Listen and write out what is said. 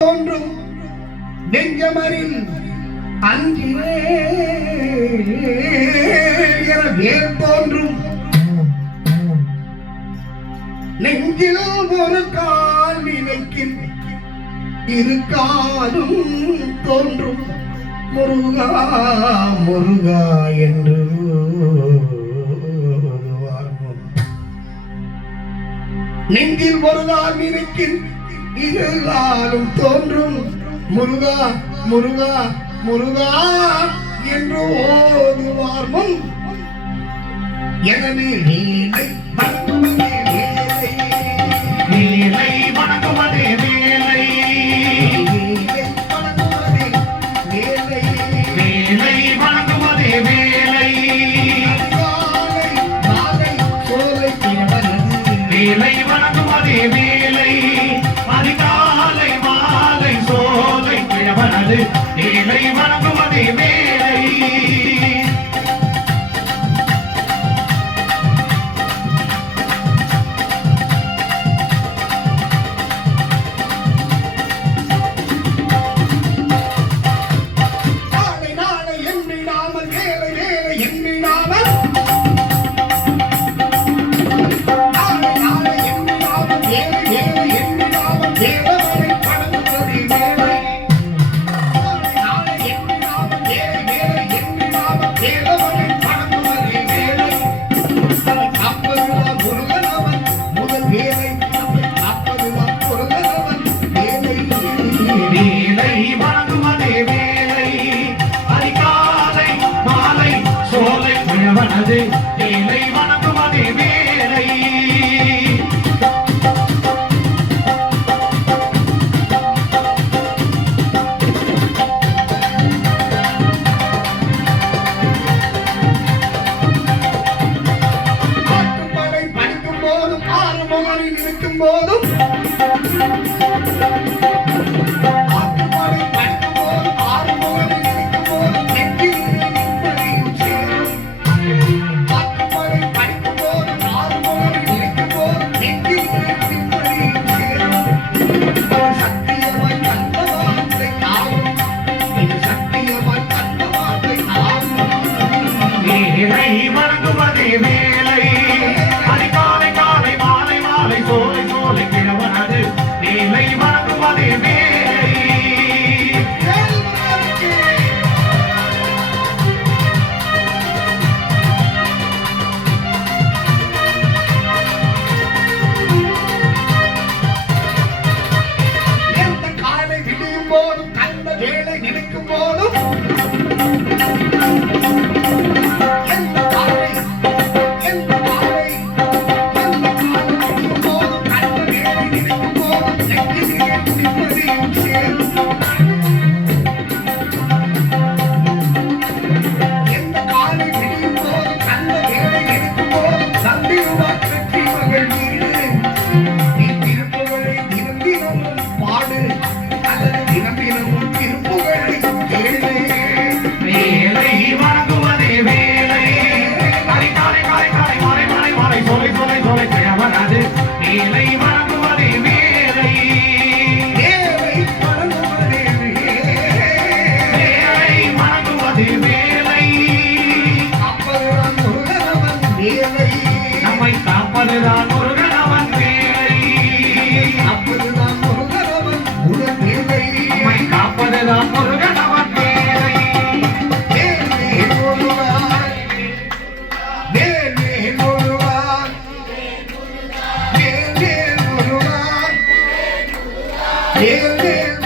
தோன்றும் நெஞ்சமரில் அங்கே வேல் தோன்றும் நெஞ்சில் ஒரு கால் நினைக்கின் இரு காலும் தோன்றும் முருகா முருகா என்று நெஞ்சில் ஒரு கால் நினைக்கின் இருளாலும் தோன்றும் முருகா முருகா முருகா என்று ஓதுவார் முன் எனவே நீலை நீலை வணங்குவதே வேலை வேலை வணங்குவதே வேலை வேலை வணங்குவதே வேலை அதிகாலை மாலை சோலை கிழவனது வேலை வணங்குவதே வேலை அது வேலை வணங்குவதே வேலை பாட்டுப்பாடை படிக்கும் போதும் ஆறுமுகனில் இருக்கும் போதும் வேலை வணங்குவதே வேலை அதிகாலை காலை மாலை மாலை சோலை சோலை கிழவனது வேலை வணங்குவதே வேலை எந்த காலை விடியும் போதும் அந்த வேலை நினைக்கும் போதும் வேலை வணங்குவதே வேலை வேலை வணங்குவதே வேலை நம்மை காப்பதுதான் முருகனவன் வேலை நம்மை காப்பதுதான் முருகனவன் வேலை Yeah.